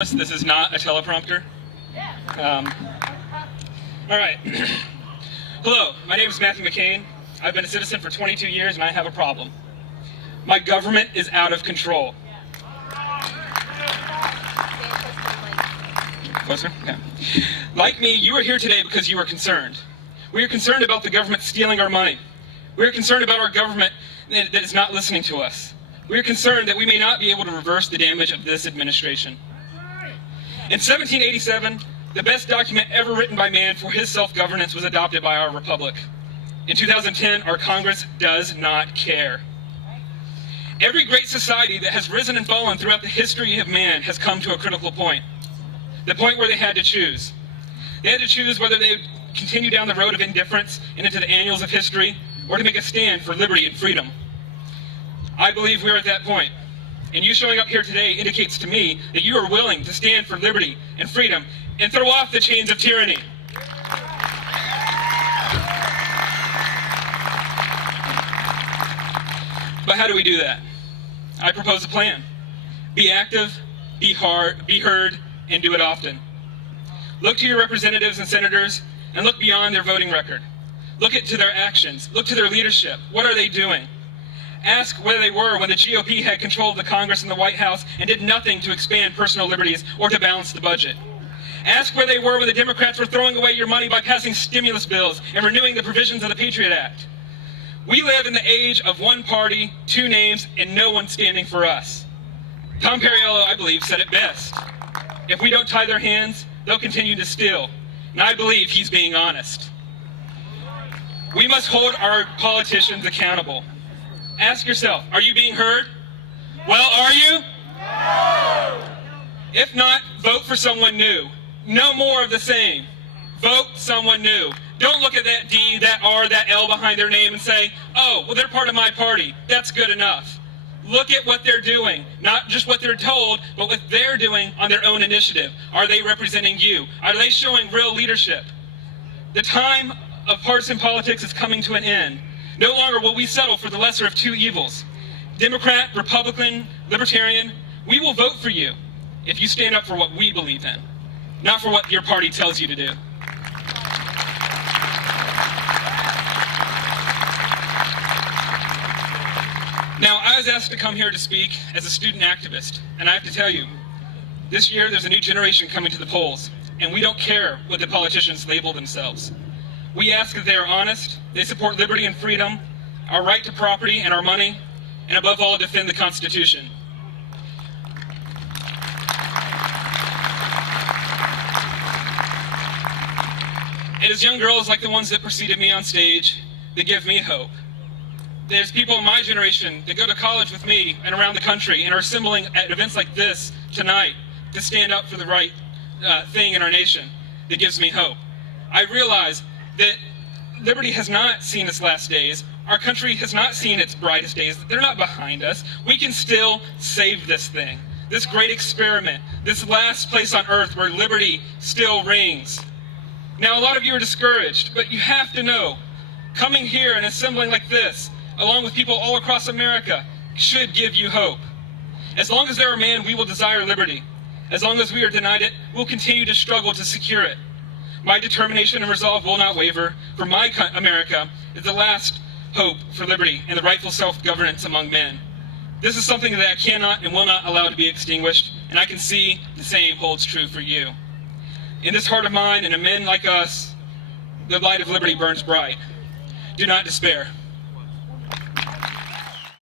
This is not a teleprompter. All right. Hello, my name is Matthew McCain. I've been a citizen for 22 years and I have a problem. My government is out of control. Closer? Yeah. Like me, you are here today because you are concerned. We are concerned about the government stealing our money. We are concerned about our government that is not listening to us. We are concerned that we may not be able to reverse the damage of this administration. In 1787, the best document ever written by man for his self-governance was adopted by our republic. In 2010, our Congress does not care. Every great society that has risen and fallen throughout the history of man has come to a critical point. The point where they had to choose. They had to choose whether they would continue down the road of indifference and into the annals of history, or to make a stand for liberty and freedom. I believe we are at that point. And you showing up here today indicates to me that you are willing to stand for liberty and freedom and throw off the chains of tyranny. But how do we do that? I propose a plan. Be active, be heard, and do it often. Look to your representatives and senators and look beyond their voting record. Look to their actions. Look to their leadership. What are they doing? Ask where they were when the GOP had control of the Congress and the White House and did nothing to expand personal liberties or to balance the budget. Ask where they were when the Democrats were throwing away your money by passing stimulus bills and renewing the provisions of the Patriot Act. We live in the age of one party, two names, and no one standing for us. Tom Perriello, I believe, said it best. If we don't tie their hands, they'll continue to steal. And I believe he's being honest. We must hold our politicians accountable. Ask yourself, are you being heard? Well, are you? No! If not, vote for someone new. No more of the same. Vote someone new. Don't look at that D, that R, that L behind their name and say, oh, well, they're part of my party. That's good enough. Look at what they're doing. Not just what they're told, but what they're doing on their own initiative. Are they representing you? Are they showing real leadership? The time of partisan politics is coming to an end. No longer will we settle for the lesser of two evils. Democrat, Republican, Libertarian, we will vote for you if you stand up for what we believe in, not for what your party tells you to do. Now, I was asked to come here to speak as a student activist, and I have to tell you, this year there's a new generation coming to the polls, and we don't care what the politicians label themselves. We ask that they are honest, they support liberty and freedom, our right to property and our money, and above all, defend the Constitution. It is young girls like the ones that preceded me on stage that give me hope. There's people in my generation that go to college with me and around the country and are assembling at events like this tonight to stand up for the right thing in our nation that gives me hope. I realize that liberty has not seen its last days. Our country has not seen its brightest days. They're not behind us. We can still save this thing, this great experiment, this last place on earth where liberty still rings. Now, a lot of you are discouraged, but you have to know, coming here and assembling like this, along with people all across America, should give you hope. As long as there are men, we will desire liberty. As long as we are denied it, we'll continue to struggle to secure it. My determination and resolve will not waver, for my America is the last hope for liberty and the rightful self-governance among men. This is something that I cannot and will not allow to be extinguished, and I can see the same holds true for you. In this heart of mine and in men like us, the light of liberty burns bright. Do not despair.